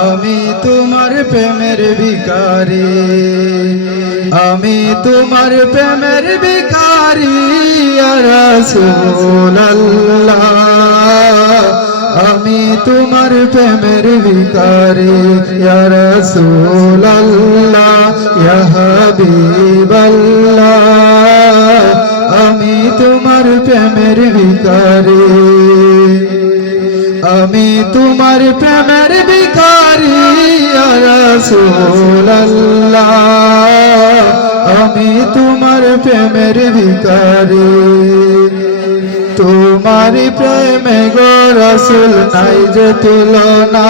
আমি তোমার প্রেমের ভিখারি, আমি তোমার প্রেমের ভিখারি ইয়া রাসূলুল্লাহ, আমি তোমার প্রেমের ভিখারি ইয়া রাসূলুল্লাহ ইয়া হাবিবাল্লাহ, আমি তোমার প্রেমের ভিখারি, আমি তোমার প্রেমের ভিখারি ইয়া রাসূলুল্লাহ, আমি তোমার প্রেমের ভিখারি। তোমার প্রেমে গো রাসূল নাই যে তুলনা,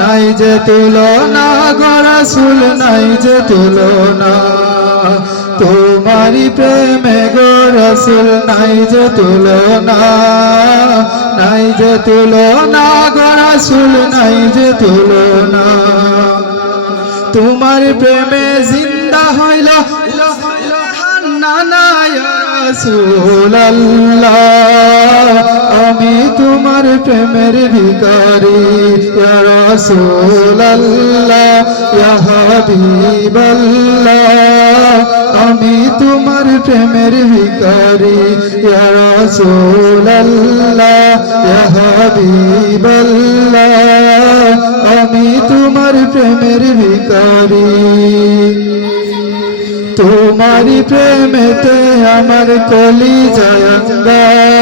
নাই যে তুলনা গো রাসূল নাই যে তুলনা, তোমার প্রেমে গো রাসূল নাই যে তুলনা, নাই যে তুলনা গো রাসূল নাই যে তুলনা, তোমার প্রেমে জিন্দা হইল নানা ইয়া রাসূলুল্লাহ, আমি তোমার প্রেমের ভিখারি ইয়া রাসূলুল্লাহ ইয়া হাবিবাল্লাহ, আমি তোমার প্রেমের ভিখারি ইয়া রাসূলুল্লাহ ইয়া হাবিবাল্লাহ, আমি তোমার প্রেমের ভিখারি। তোমারি প্রেমেতে আমার কলিজা আঙ্গার,